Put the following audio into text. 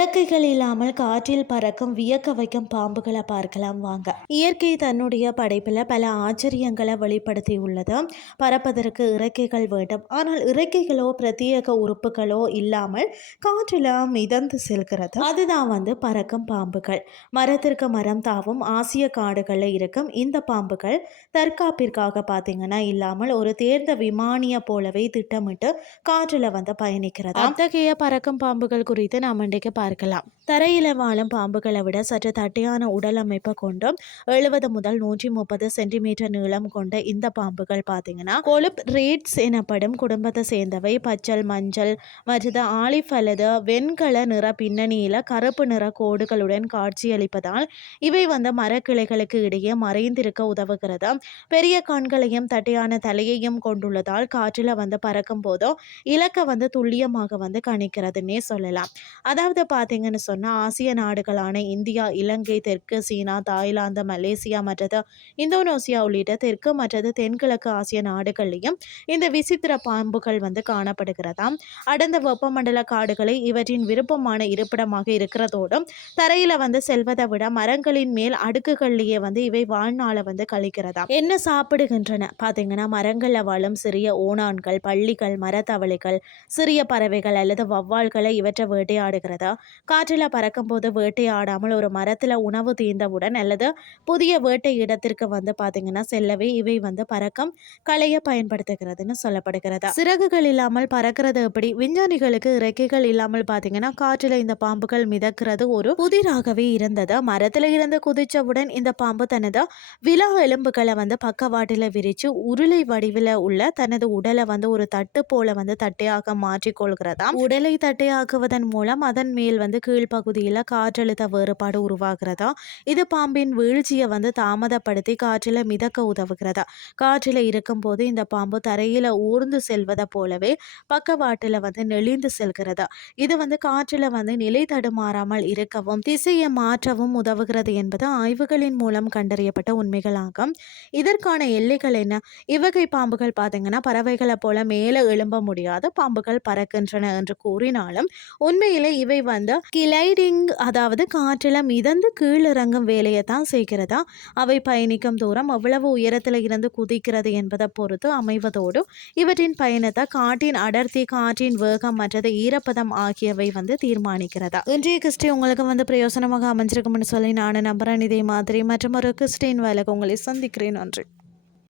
இறக்கைகள் இல்லாமல் காற்றில் பறக்கும் வியக்க வைக்கும் பாம்புகளை பார்க்கலாம் வாங்க. இயற்கை தன்னுடைய படைப்பில் பல ஆச்சரியங்களை வெளிப்படுத்தி உள்ளது பறப்பதற்கு இறக்கைகள் வேண்டும். ஆனால் இறக்கைகளோ பிரத்யேக உறுப்புகளோ இல்லாமல் காற்றில் மிதந்து செல்கிறது. அதுதான் வந்து பறக்கும் பாம்புகள். மரத்திற்கு மரம் தாவும் ஆசிய காடுகளில் இருக்கும் இந்த பாம்புகள் தற்காப்பிற்காக பார்த்தீங்கன்னா இல்லாமல் ஒரு தேர்ந்த விமானிய போலவே திட்டமிட்டு காற்றில் வந்து பயணிக்கிறது அத்தகைய பறக்கும் பாம்புகள் குறித்து நாம் இன்றைக்கு பார்க்கலாம் தரையில வாழும் பாம்புகளை விட சற்று தட்டையான உடல் அமைப்பை கொண்டும் எழுபது முதல் நூற்றி முப்பது சென்டிமீட்டர் நீளம் கொண்ட இந்த பாம்புகள் பார்த்தீங்கன்னா கொலுப் ரேட்ஸ் எனப்படும் குடும்பத்தை சேர்ந்தவை. பச்சல் மஞ்சள் மற்றது ஆலிஃப் அல்லது வெண்கல நிற பின்னணியில் கருப்பு நிற கோடுகளுடன் காட்சியளிப்பதால் இவை வந்து மரக்கிளைகளுக்கு இடையே மறைந்திருக்க உதவுகிறது. பெரிய கண்களையும் தட்டையான தலையையும் கொண்டுள்ளதால் காற்றில் வந்து பறக்கும் போதோ இலக்கை வந்து துல்லியமாக வந்து கணிக்கிறதுன்னே சொல்லலாம். அதாவது பார்த்தீங்கன்னு சொன்னால் ஆசிய நாடுகளான இந்தியா இலங்கை தெற்கு சீனா தாய்லாந்து மலேசியா மற்றது இந்தோனேசியா உள்ளிட்ட தெற்கு மற்றது தென்கிழக்கு ஆசிய நாடுகள்லையும் இந்த விசித்திர பாம்புகள் வந்து காணப்படுகிறதாம் அடர்ந்த வெப்பமண்டல காடுகளை இவற்றின் விருப்பமான இருப்பிடமாக இருக்கிறதோடும் தரையில வந்து செல்வதை விட மரங்களின் மேல் அடுக்குகள்லேயே வந்து இவை வாழ்நாளை வந்து கழிக்கிறதா? என்ன சாப்பிடுகின்றன? பார்த்தீங்கன்னா மரங்களில் வாழும் சிறிய ஓணான்கள் பள்ளிகள் மரத்தவளைகள் சிறிய பறவைகள் அல்லது வவ்வால்களை இவற்றை வேட்டையாடுகிறதா? காற்றில் பறக்கும்போது வேட்டையாடாமல் ஒரு மரத்தில் உணவு தீர்ந்தவுடன் அல்லது புதிய வேட்டை இடத்திற்கு வந்து பார்த்தீங்கன்னா செல்லவே இவை வந்து பறக்கம் களைய பயன்படுத்துகிறதுன்னு சொல்லப்படுகிறது? சிறகுகள் இல்லாமல் பறக்கிறது எப்படி? விஞ்ஞானிகளுக்கு இறக்கைகள் இல்லாமல் பார்த்தீங்கன்னா காற்றில் இந்த பாம்புகள் மிதக்கிறது ஒரு புதிராகவே இருந்தது. மரத்தில் இருந்து குதிச்சவுடன் இந்த பாம்பு தனது விலா எலும்புகளை வந்து பக்கவாட்டில் விரித்து உருளை வடிவில் உள்ள தனது உடலை வந்து ஒரு தட்டு போல வந்து தட்டையாக மாற்றிக்கொள்கிறதாம். உடலை தட்டையாக்குவதன் மூலம் அதன் மேல் வந்து கீழ் பகுதியில் காற்றழுத்த வேறுபாடு உருவாகிறதா? இது பாம்பின் வீழ்ச்சியை வந்து தாமதப்படுத்தி காற்றில் மிதக்க உதவுகிறதா? காற்றில் இருக்கும்போது இந்த பாம்பு தரையில் ஊர்ந்து செல்வதை போலவே பக்கவாட்டில் வந்து நெளிந்து செல்கிறதா? இது வந்து காற்றில் வந்து நிலை தடுமாறாமல் இருக்கவும் திசையை மாற்றவும் உதவுகிறது என்பது ஆய்வுகளின் மூலம் கண்டறியப்பட்ட உண்மைகளாகும். இதற்கான எல்லைகள் என்ன? இவ்வகை பாம்புகள் பார்த்தீங்கன்னா பறவைகளை போல மேலே எழும்ப முடியாத பாம்புகள் பறக்கின்றன என்று கூறினாலும் உண்மையிலே இவை வந்து கிளைடிங் அதாவது காற்றில் மிதந்து கீழிறங்கும் வேலையை தான் செய்கிறதா? அவை பயணிக்கும் தூரம் அவ்வளவு உயரத்தில் இருந்து குதிக்கிறது என்பதை பொறுத்து அமைவதோடு இவற்றின் பயணத்தை காட்டின் அடர்த்தி காற்றின் வேகம் மற்றது ஈரப்பதம் ஆகியவை வந்து தீர்மானிக்கிறதா? இன்றைய கிறிஸ்டி உங்களுக்கு வந்து பிரயோசனமாக அமைஞ்சிருக்கும்னு சொல்லி நான் நம்புறேன். இதே மாதிரி மற்றும் ஒரு கிறிஸ்டின் வேலைக்கு உங்களை சந்திக்கிறேன். நன்றி.